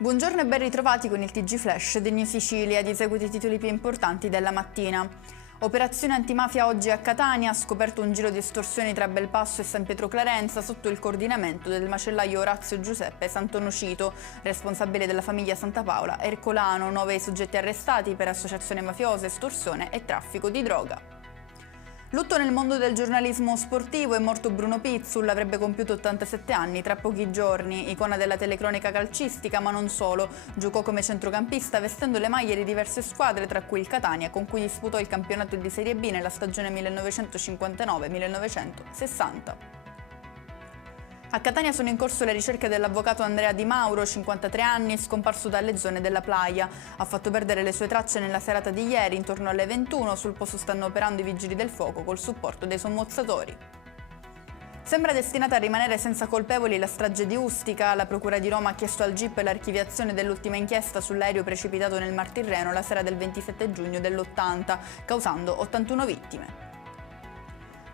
Buongiorno e ben ritrovati con il TG Flash di New Sicilia, di seguito i titoli più importanti della mattina. Operazione antimafia oggi a Catania, scoperto un giro di estorsioni tra Belpasso e San Pietro Clarenza sotto il coordinamento del macellaio Orazio Giuseppe Santonocito, responsabile della famiglia Santa Paola Ercolano, 9 i soggetti arrestati per associazione mafiosa, estorsione e traffico di droga. Lutto nel mondo del giornalismo sportivo, è morto Bruno Pizzul, avrebbe compiuto 87 anni tra pochi giorni, icona della telecronica calcistica ma non solo, giocò come centrocampista vestendo le maglie di diverse squadre tra cui il Catania con cui disputò il campionato di Serie B nella stagione 1959-1960. A Catania sono in corso le ricerche dell'avvocato Andrea Di Mauro, 53 anni, scomparso dalle zone della Playa. Ha fatto perdere le sue tracce nella serata di ieri, intorno alle 21. Sul posto stanno operando i vigili del fuoco col supporto dei sommozzatori. Sembra destinata a rimanere senza colpevoli la strage di Ustica. La Procura di Roma ha chiesto al GIP l'archiviazione dell'ultima inchiesta sull'aereo precipitato nel Mar Tirreno la sera del 27 giugno dell'80, causando 81 vittime.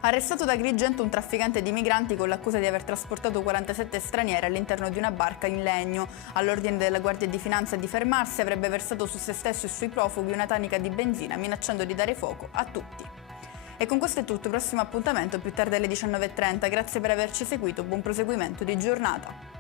Arrestato da Agrigento un trafficante di migranti con l'accusa di aver trasportato 47 stranieri all'interno di una barca in legno. All'ordine della Guardia di Finanza di fermarsi, avrebbe versato su se stesso e sui profughi una tanica di benzina, minacciando di dare fuoco a tutti. E con questo è tutto, prossimo appuntamento più tardi alle 19:30. Grazie per averci seguito, buon proseguimento di giornata.